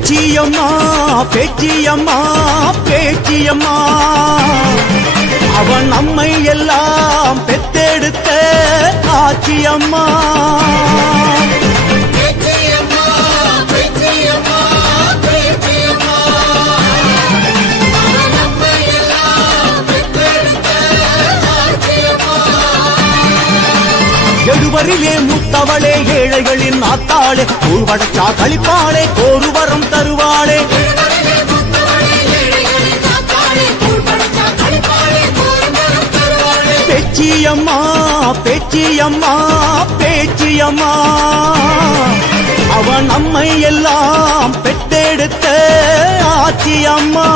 பேச்சியம்மா பேச்சியம்மா பேச்சியம்மா அவன் நம்மை எல்லாம் பெத்தெடுத்த ஆச்சியம்மா. எழுவரிலே மூத்தவளே ஏழைகளின் ஆத்தாளே ஊர்வடச்சா கழிப்பாளே ஒரு வரம் தருவாளே. பேச்சியம்மா பேச்சியம்மா பேச்சியம்மா அவன் நம்மை எல்லாம் பெற்றெடுத்த ஆச்சியம்மா.